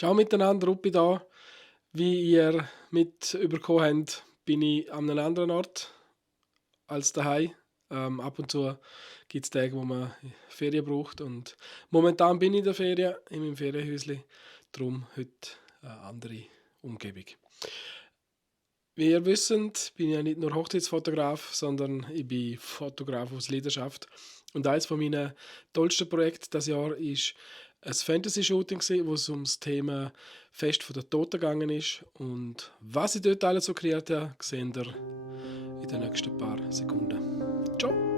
Ciao miteinander, Ruppi da. Wie ihr mitbekommen habt, bin ich an einem anderen Ort als daheim. Ab und zu gibt es Tage, wo man Ferien braucht und momentan bin ich in der Ferien, in meinem Ferienhäuschen. Darum heute eine andere Umgebung. Wie ihr wisst, bin ich ja nicht nur Hochzeitsfotograf, sondern ich bin Fotograf aus Leidenschaft. Und eines von meinen tollsten Projekten dieses Jahr ist ein Fantasy-Shooting, wo es ums Thema Fest der Toten gegangen ist. Und was ich dort alles so kreiert habe, seht ihr in den nächsten paar Sekunden. Ciao!